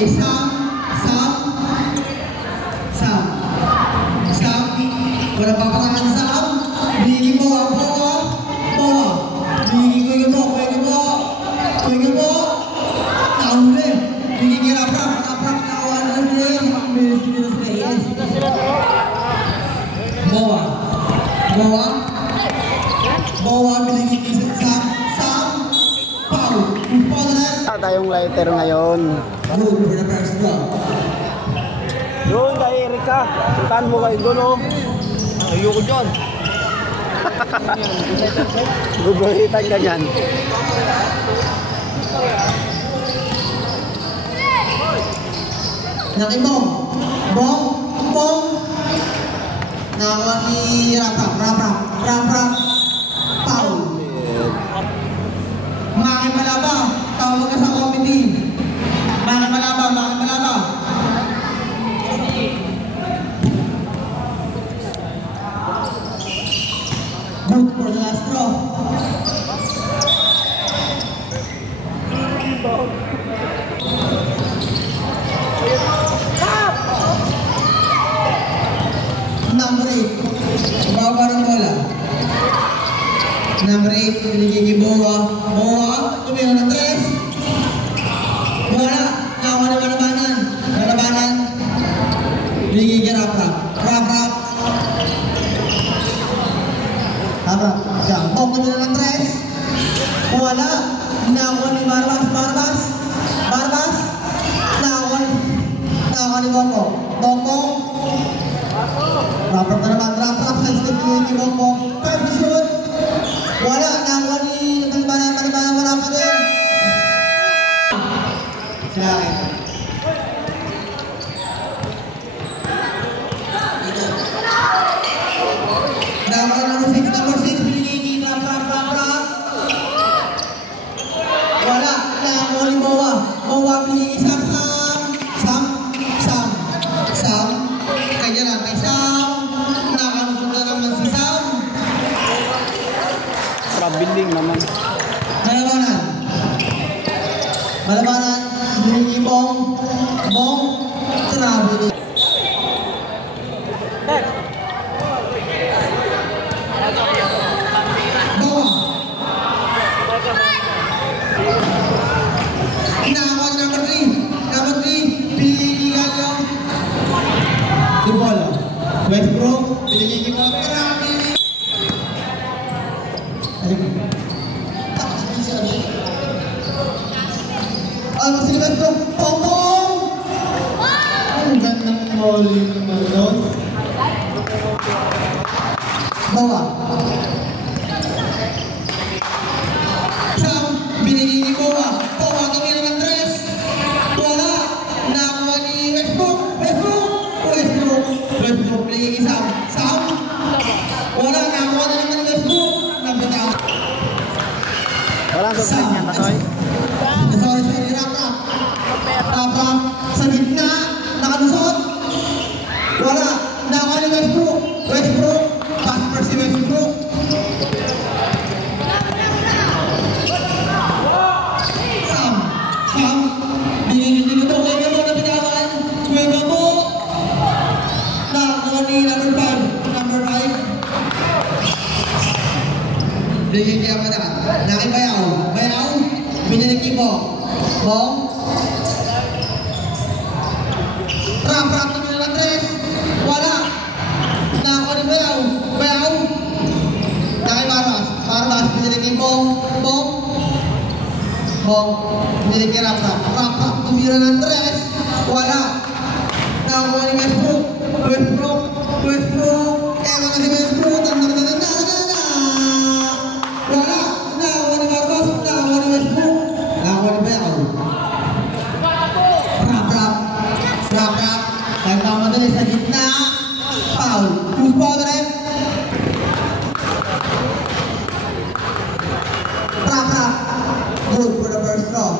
kay Sam. Wala pa patangan sa Sam. Bigyan mo ako. Bigyan ko mo. Nakahuli. Bigyan kay Rap-Rap. Rap-Rap nakawan na rin. Mabilis Reyes. Bawa. Binigyan kay Sam. Pau. Tayong lighter ngayon. Good for the first round. Yun, kay Erika. Sultan mo kayo doon, oh. Ayoko dyan. Guguhitan ka dyan. Nakibong. Bong. Nakawa ni Rap-Rap. Pau. Makimalaba. Tawag ka sa committee. Makimalaba. Good for the last draw. Number 8. Baba ng bola. Number 8. Binigay kay Boa. Tumira ng 3. Wala. Nawa na malabanan. Binigay kay Rap-Rap. Jampok tumira ng 3. Wala. Nawa ni Barbas. Nawa ni Bongbong. Rap-Rap na naman. Rap-Rap sa step ni Bongbong. 5 shoot. Wala. Nawa ni Malibanan. Wala pa din. Siya. Number 6. Binigay Rap-Rap. Wala. Nawa ni Boa. Binigay Sam. Kaya lang kay Sam. Nakalusot na naman si Sam. Trabiling naman. Malabanan. Binigay Bong. Trabiling. Bawa. Nakawa ni number 3. Binigay Galyong. Di bola. Westbrook. Binigay kay Bong. Trabiling. Ano si Westbrook? Pong! Ang gandang volley naman doon. Bawa. Sam, binigay ni Boa. Tumira ng 3. Wala. Nakuha ni Westbrook. Binigay kay Sam. Wala. Nakuha na naman ni Westbrook. Nabitaw. Walang subscribe niyan, Tatoy. Sorry, Rap-Rap sa gitna, nakalusot. Wala, nakuha ni Westbrook. Pass per si Westbrook. Sam, binigyan ito. Kaya mo na pinawan. Kuweba mo. Nakakuha ni number 5. Binigyan kaya mo na. Nakibayaw. Binigyan kay Bong. Rap-Rap tumira ng 3. Wala. Nakakuha ni Bayaw. Nakay Barbas. Binigyan kay Bong. Binigyan kay Rap-Rap. Rap-Rap tumira ng 3. Wala. Nakakuha ni Westbrook. Ewan na si Westbrook. Wala. Nakakuha ni Barbas. Nakakuha ni Westbrook. Nakakuha ni Bayaw. Rap-Rap. Nagmamadali sa gitna. Foul. Who's foul na rin? Rap-Rap. Good for the first draw.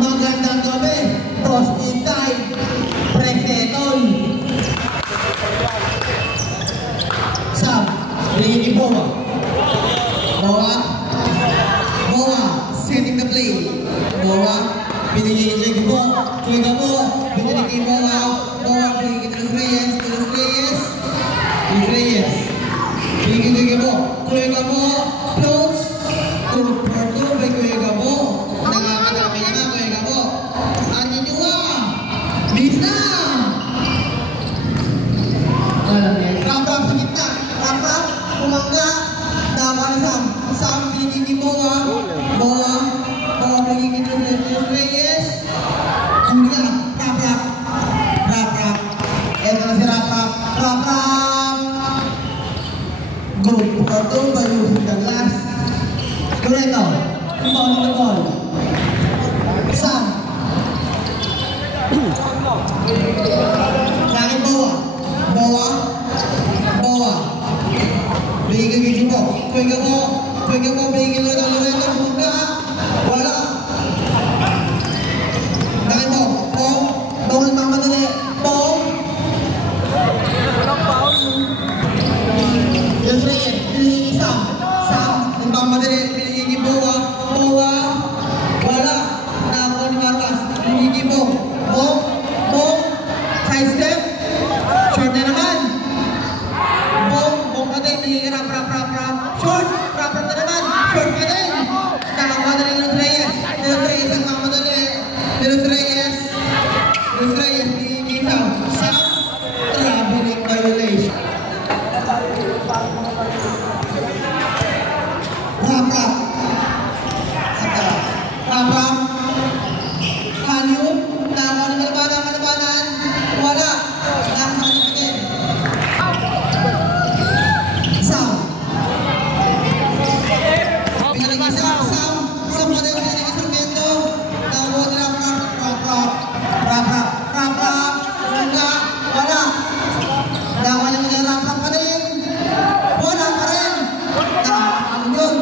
Magandang gabi. Frosty time. Pre-settle. Sam, binigyan kay Boa. Kuya Gabo, binalik kay Boa. Boa, bigay kay Los Reyes. Los Reyes. Los Reyes. Bigay kay Gabo. Kuya Gabo, close. Good for two by Kuya Gabo. Nakakadami na nga Kuya Gabo. Ano nyo nga? Bis na! Rap-rap sa gitna. Rap-rap, kumangga. Tama ni Sam. Sam, binigay kay Boa. Boa. Boa, bigay kay Los Reyes. Kuya, rap-rap. Rap-rap. Ito na si rap-rap. Rap-rap. Good for two by using the glass. Correcto. Ball. Sam. Lagi Boa. Boa. Bigay kay Gabo. Kuya Gabo, bigay kay Loreto. Buka. Wala. Lagi Bong. Bong ang mamadali. Bong. Los Reyes. Pinigil Sam. Ang mamadali. Pinigil kay Boa. Wala. Nakakuha ni Marcas. Pinigil kay Bong. Side step. Short na naman. Bong ka din. Pinigil rap. Short. Rap na naman. Short ka din. Nakakuha na rin Los Reyes. Los Reyes ang mamadali. Los Reyes. Pinigil Sam. Traveling violation. Rap. Haliw. Nakakuha ng kalabanan. Wala. Nakakuha ng pagin. Sam. Pinalagay Sam. Sam pa rin pinalagay instrumento. Nakakuha ng rap. Wala. Nakakuha ng rap pa rin. Wala pa rin. Nakakuha yun.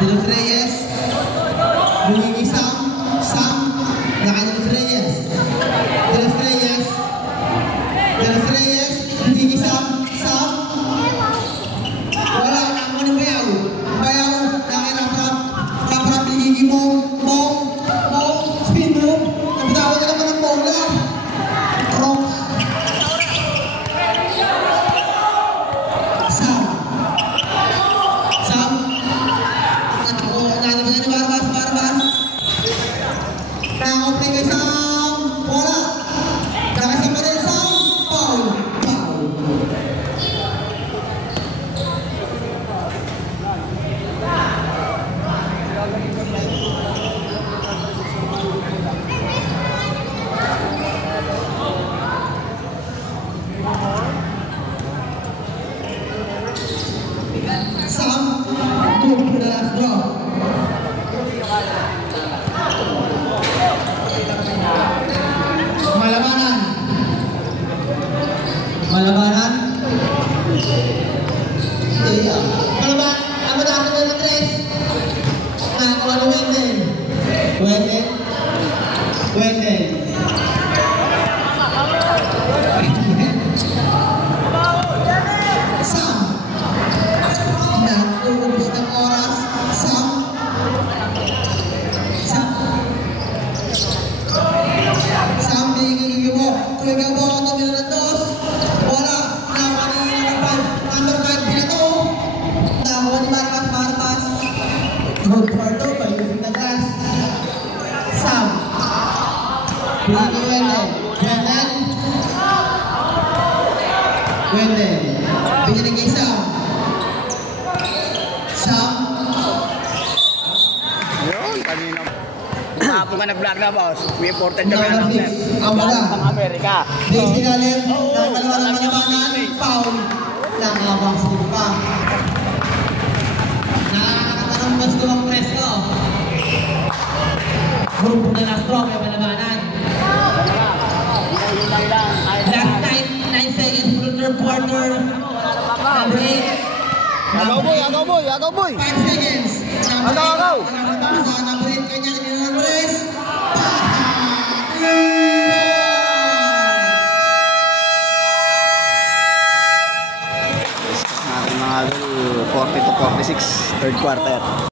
Los Reyes. Lumigi Sam. Nakakuha ng Los Reyes. Lumigi Sam. Wala. Nakakuha ng Bayaw. Nakakuha rap. Lumigi Bong. Spin move. Napitawa na naman ng bola. Rock. Sam. Nanaman na ni Barbas. Nakakuha kay Sam. Wala. Nakasama pa rin Sam. Foul. Sam. Good for the last draw. Malabanan. Malaban. Ang natin ng tres. Nakakuha ni Wendel. Sam. Nakuubos ng oras. Sam. Bigay mo. Kuya Gabo, tumilo ng dos. Wala. Nakakuha ni number 5. Binato. Nakakuha ni Marcas. Good for two by using the glass. Sam. Bigay Wendel. Bigay kay Sam. Yun, kanina. Kahapon ka nag-vlog na, boss. We imported kami Number ng 6. Ang wala. pang Amerika. Days Ilalim. Nakakalawa ng malabanan. Foul. Nakakabaksin pa. Nakakatanong gusto ang presto. Group na last draw kaya malabanan. Last time, 9 seconds for the third quarter. Number 8. Agaw boy. 5 seconds. Agaw. Number 8 kanya ni Andres. Mga 40 to 46, third quarter.